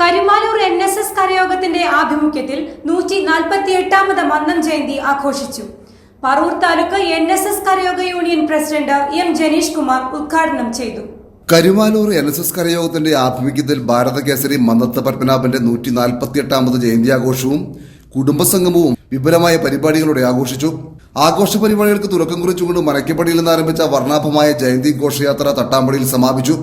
Karimalur NSS കരയോഗത്തിന്റെ ആഭിമുഖ്യത്തിൽ 148ാമത് മന്നം ജയന്തി ആഘോഷിച്ചു. Paravur taluk NSS കരയോഗ union president M Janeesh Kumar ഉദ്ഘാടനം ചെയ്തു. കരിമാലൂർ NSS കരയോഗത്തിന്റെ ആഭിമുഖ്യത്തിൽ ഭാരത കേസരി മന്നത്ത് പത്മനാഭന്റെ 148ാമത് ജയന്തിയാഘോഷവും കുടുംബസംഗമവും വിപുലമായ പരിപാടികളോടെ ആഘോഷിച്ചു. ആഘോഷ പരിപാടികൾക്ക് തുടക്കം കുറിച്ചുകൊണ്ട് മനക്കപ്പടിയിൽ നിന്ന് ആരംഭിച്ച വർണ്ണാഭമായ ജയന്തി ഘോഷയാത്ര തട്ടാമ്പടിയിൽ സമാപിച്ചു.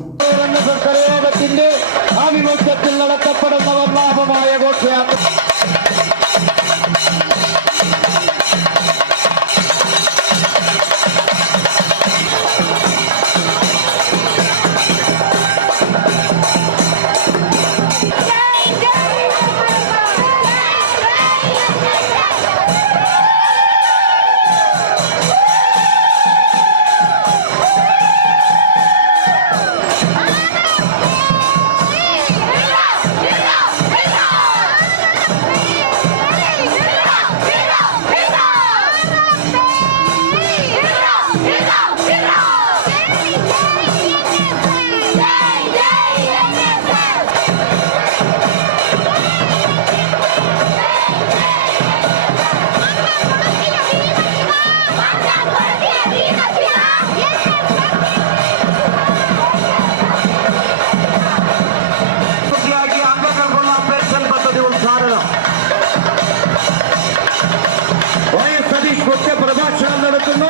പ്രഭാഷണം നടത്തുന്നു.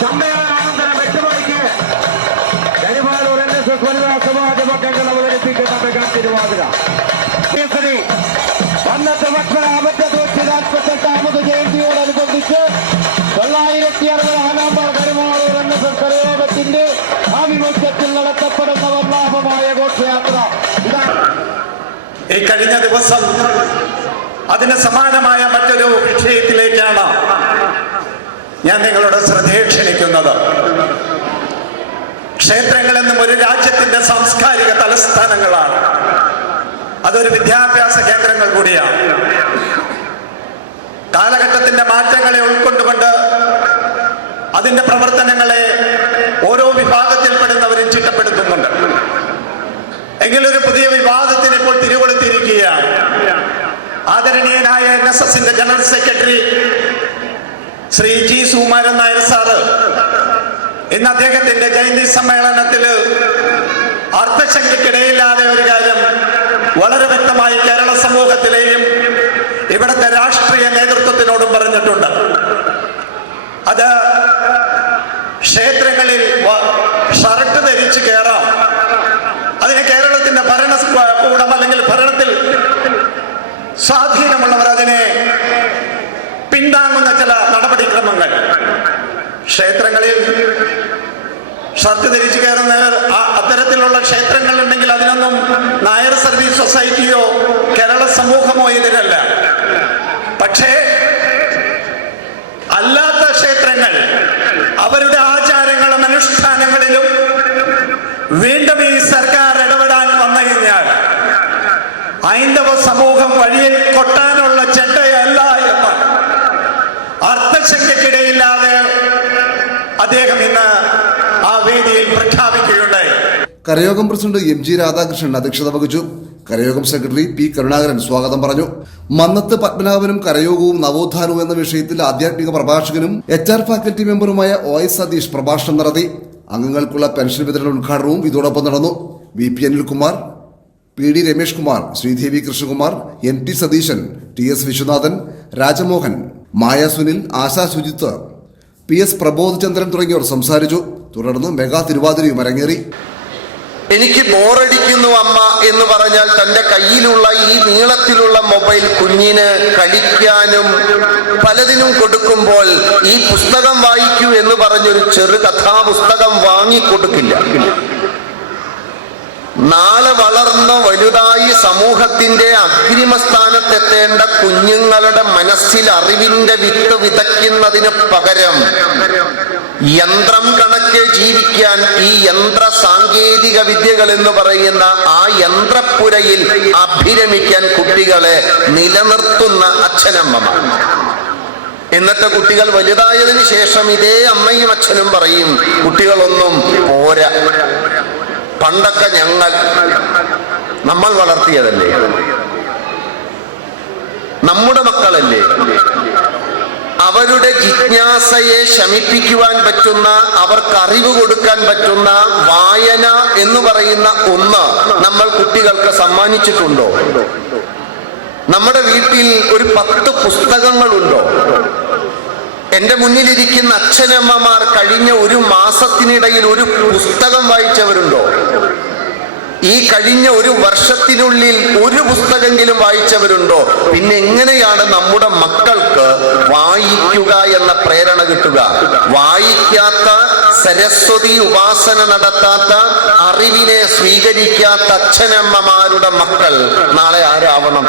സമ്മേളനാനന്തരം വ്യക്തമായിക്ക് കരിമാലൂർ NSS വനിതാ സമാജം അംഗങ്ങൾ അവതരിപ്പിക്കുന്ന മെഗാ തിരുവാതിര അന്നത്തെ പത്മനാഭന്റെ 148ാമത് ജയന്തിയോടനുബന്ധിച്ച് 960 കരിമാലൂർ NSS കരയോഗത്തിന്റെ ആഭിമുഖ്യത്തിൽ നടത്തപ്പെടുന്ന വർണ്ണാഭമായ ഘോഷയാത്ര ഈ കഴിഞ്ഞ ദിവസം അതിന് സമാനമായ മറ്റൊരു വിഷയത്തിലേക്കാണ് ഞാൻ നിങ്ങളുടെ ശ്രദ്ധയെ ക്ഷണിക്കുന്നത്. ക്ഷേത്രങ്ങളെന്നും ഒരു രാജ്യത്തിന്റെ സാംസ്കാരിക തലസ്ഥാനങ്ങളാണ്. അതൊരു വിദ്യാഭ്യാസ കേന്ദ്രങ്ങൾ കൂടിയാണ്. കാലഘട്ടത്തിന്റെ മാറ്റങ്ങളെ ഉൾക്കൊണ്ടുകൊണ്ട് അതിന്റെ പ്രവർത്തനങ്ങളെ ഓരോ വിഭാഗത്തിൽപ്പെടുന്നവരും ചിട്ടപ്പെടുത്തുന്നുണ്ട്. എങ്കിലൊരു പുതിയ വിവാദത്തിന് ഇപ്പോൾ തിരികൊളുത്തിയിരിക്കുകയാണ്. ആദരണീയനായ NSSന്റെ general secretary Shri G Sukumaran Nair sir ഇന്ന് അദ്ദേഹത്തിന്റെ ജയന്തി സമ്മേളനത്തിൽ അർത്ഥശങ്കയ്ക്കിടയില്ലാതെ ഒരു കാര്യം വളരെ വ്യക്തമായി കേരള സമൂഹത്തിലെയും ഇവിടുത്തെ രാഷ്ട്രീയ നേതൃത്വത്തിനോടും പറഞ്ഞിട്ടുണ്ട്. അത് ക്ഷേത്രങ്ങളിൽ ഷർട്ട് ധരിച്ച് കയറാം. അതിന് കേരളത്തിന്റെ ഭരണകൂടം അല്ലെങ്കിൽ ഭരണത്തിൽ സ്വാധീനമുള്ളവർ അതിനെ പിന്താങ്ങുന്ന ചില നടപടിക്രമങ്ങൾ. ക്ഷേത്രങ്ങളിൽ ഷർട്ട് ധരിച്ചു കയറുന്ന അത്തരത്തിലുള്ള ക്ഷേത്രങ്ങളുണ്ടെങ്കിൽ അതിനൊന്നും നായർ സർവീസ് സൊസൈറ്റിയോ കേരള സമൂഹമോ എതിരല്ല. പക്ഷേ അല്ലാത്ത ക്ഷേത്രങ്ങൾ അവരുടെ ആചാരങ്ങളും അനുഷ്ഠാനങ്ങളിലും വീണ്ടും ഈ സർക്കാർ ഇടപെടാൻ വന്നു കഴിഞ്ഞാൽ ഹൈന്ദവ സമൂഹം വഴിയിൽ കൊട്ടാനുള്ള ചെണ്ടയല്ല എന്ന് അർത്ഥശങ്കയ്ക്കിടയില്ലാതെ അദ്ദേഹം ഇന്ന് ആ വേദിയിൽ പ്രഖ്യാപിക്കുകയുണ്ടായി. കരയോഗം പ്രസിഡന്റ് MG രാധാകൃഷ്ണൻ അധ്യക്ഷത വഹിച്ചു. കരയോഗം സെക്രട്ടറി P കരുണാകരൻ സ്വാഗതം പറഞ്ഞു. മന്നത്ത് പത്മനാഭനും കരയോഗവും നവോത്ഥാനവും എന്ന വിഷയത്തിൽ ആധ്യാത്മിക പ്രഭാഷകനും HR ഫാക്കൽറ്റി മെമ്പറുമായ OS സതീഷ് പ്രഭാഷണം നടത്തി. അംഗങ്ങൾക്കുള്ള പെൻഷൻ വിതരണ ഉദ്ഘാടനവും ഇതോടൊപ്പം നടന്നു. VP Anilkumar, PD Ramesh Kumar, Sridevi Krishnakumar, NT Satheesan, TS Viswanathan, Rajamohan, മായ സുനിൽ, ആശാ ശുചിത്ത്, PS പ്രബോധ് ചന്ദ്രൻ തുടങ്ങിയവർ സംസാരിച്ചു. തുടർന്ന് മെഗാ തിരുവാതിരയും അരങ്ങേറി. എനിക്ക് ബോറടിക്കുന്നു അമ്മ എന്ന് പറഞ്ഞാൽ തന്റെ കയ്യിലുള്ള ഈ നീളത്തിലുള്ള മൊബൈൽ കുഞ്ഞിന് കളിക്കാനും പലതിനും കൊടുക്കുമ്പോൾ ഈ പുസ്തകം വായിക്കൂ എന്ന് പറഞ്ഞൊരു ചെറു കഥാപുസ്തകം വാങ്ങിക്കൊടുക്കില്ല. നാളെ വളർന്ന് വലുതായി സമൂഹത്തിന്റെ അഗ്രിമസ്ഥാനത്തെത്തേണ്ട കുഞ്ഞുങ്ങളുടെ മനസ്സിൽ അറിവിന്റെ വിത്ത് വിതയ്ക്കുന്നതിന് പകരം യന്ത്രം കണക്കെ ജീവിക്കാൻ ഈ യന്ത്ര സാങ്കേതിക വിദ്യകൾ എന്ന് പറയുന്ന ആ യന്ത്രപ്പുരയിൽ അഭിരമിക്കാൻ കുട്ടികളെ നിലനിർത്തുന്ന അച്ഛനമ്മമാർ. എന്നിട്ട് കുട്ടികൾ വലുതായതിനു ശേഷം ഇതേ അമ്മയും അച്ഛനും പറയും, കുട്ടികളൊന്നും പോരാ, പണ്ടൊക്കെ ഞങ്ങൾ നമ്മൾ വളർത്തിയതല്ലേ, നമ്മുടെ മക്കളല്ലേ. അവരുടെ ജിജ്ഞാസയെ ശമിപ്പിക്കുവാൻ പറ്റുന്ന, അവർക്ക് അറിവ് കൊടുക്കാൻ പറ്റുന്ന വായന എന്ന് പറയുന്ന ഒന്ന് നമ്മൾ കുട്ടികൾക്ക് സമ്മാനിച്ചിട്ടുണ്ടോ? നമ്മുടെ വീട്ടിൽ ഒരു 10 പുസ്തകങ്ങളുണ്ടോ? എന്റെ മുന്നിലിരിക്കുന്ന അച്ഛനമ്മമാർ കഴിഞ്ഞ ഒരു മാസത്തിനിടയിൽ ഒരു പുസ്തകം വായിച്ചവരുണ്ടോ? ഈ കഴിഞ്ഞ ഒരു വർഷത്തിനുള്ളിൽ ഒരു പുസ്തകമെങ്കിലും വായിച്ചവരുണ്ടോ? പിന്നെ എങ്ങനെയാണ് നമ്മുടെ മക്കൾക്ക് വായിക്കുക എന്ന പ്രേരണ കിട്ടുക? വായിക്കാത്ത, സരസ്വതി ഉപാസന നടത്താത്ത, അറിവിനെ സ്വീകരിക്കാത്ത അച്ഛനമ്മമാരുടെ മക്കൾ നാളെ ആരാവണം?